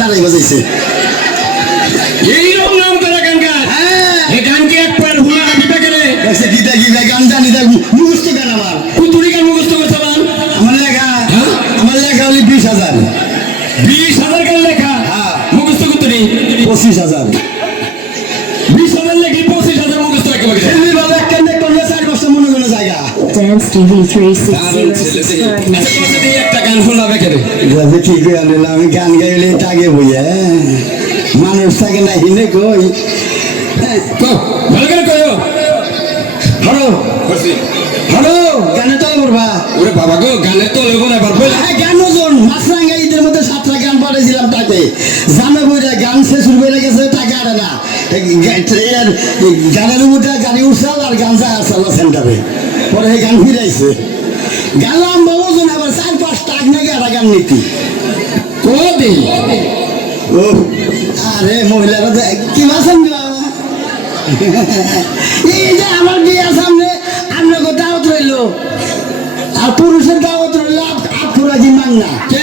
নাড়াই বাজাইছে এইরকম নাম করে গান গায়। এই গান কি একবার হুলা দিবে কেন? গীতা গীতা গান জানি দেখ মুখস্থ গান আমার কুতুরি গান মুখস্থ করছে মান। আমার লেখা হলি 20,000 20,000 গান লেখা মুখস্থ কুতুরি 25,000 20,000 লেখি 25,000 মুখস্থ একেবারে। এমনি ভাবে একটা দেখ করলে 4 বছর মনে মনে জায়গা Dance TV 360 আচ্ছা তোর দিয়ে একটা গান শোনাবে কেন? যাবে ঠিক হয়ে আনলাম আমি গান গাইলে টাগে বইয়া মানুষ থাকে না হিনে কই কো ভালো করে কইও। হলো করছি। হলো গানে তলে করবা ওরে বাবা গো গানের তো লেবো না পারবো না। গান ওজন মাছরাঙ্গা ঈদের মধ্যে 7টা গান পাঠাইছিলাম তাকে জামে বইটা গান শেষ হয়ে গেছে টাকা আরে না গানের উপরটা গাড়ি উঠছাল আর গান যা আসল সেন্টারে পরে এই গান ফিরাইছে গালাম ওজন আবার 4-5 টাক নাকি একটা গান নীতি কোদি ও আরে মহিলারা তো কি বাসন এই যে আমার বিয়ের সামনে আমরা দাওয়াত রইলো আর পুরুষের দাওয়াত রইল আপুরাজি মাংনা কে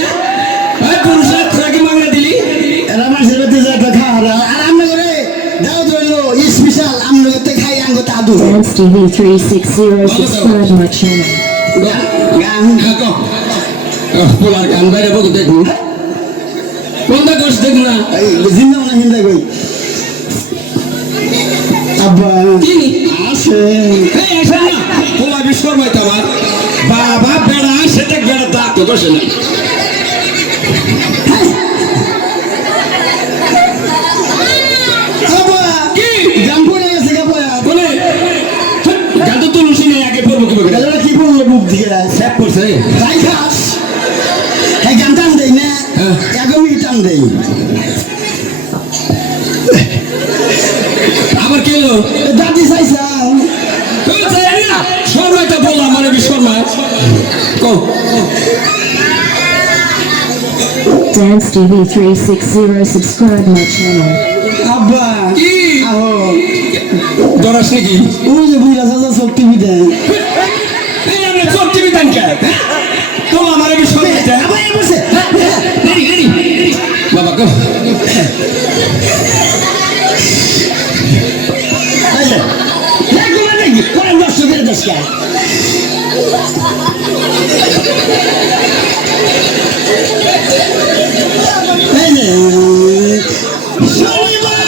এই পুরুষের ট্রাকি মাংনা দিলি? এরা মানুষের বাড়িতে যায় একটা খাওয়া আর আমরা করে দাওয়াত রইলো স্পেশাল আমরা করতে খাই আঙ্গ দাদু Dance TV 360 subscribe my channel. গান হ্যাঁ কো পোলার গান বাইরে বকে দেখুন কোনটা কোর্স দেখুন না। এই জিন্দা না হিন্দা কই আব্বা তিনি আসে এই আসেন না পোলা বিশ্বকর্মাই তো আমার বাবা বেড়া সেটা বেড়া দাঁত তো বসে না। আব্বা কি গান পড়ে গেছে গাপয়া বলে গান তো তুলসী নেই আগে পড়বো কি বলে গালটা কি বললো মুখ দিয়ে স্যাপ করছে তাই খাস এই গান টান দেই না একদমই টান দেই আবার কে এলো দাদি চাইছাও শর্মাটা বললাম মানে বিশ্বকর্মা কো Dance TV 360 subscribe my channel. আব্বা কি আহো দরাস নাকি ওই যে বুইরা চাচা সব টিভি দেয় এই আমরা সব টিভি দেন কে তো আমার বিশ্বকর্মা আবার এ বসে রেডি রেডি বাবা কো এই যে দেখো না দেখি কোন নষ্ট করে দেশ কে এই যে শনিবার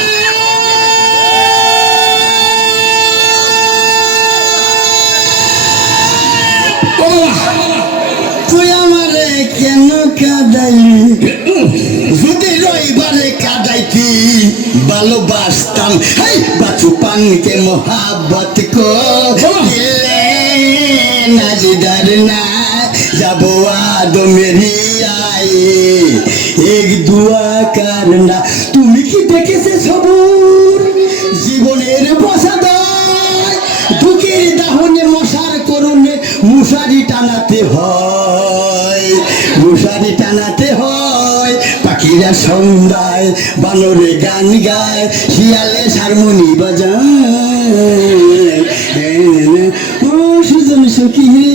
ও তুই আমারে কেন কাঁদাইলি যদি রইবারে কাঁদাইতি ভালোবাসতাম হাই বাচু পানকে মোহাব্বত কো দিলে নাজিদার না যাবো আদো মেরি আই এক দুয়া কারনা তুমি কি দেখেছে সবুর জীবনের বসাদয় দুঃখের দাহনে মশার করুণে মুশারি টানাতে হয় মুশারি টানাতে হয় পাখিরা সন্ধ্যায় বানরে গান গায় শিয়ালে হারমোনি বাজায় ও সুজন সখী রে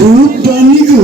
রূপবানি গো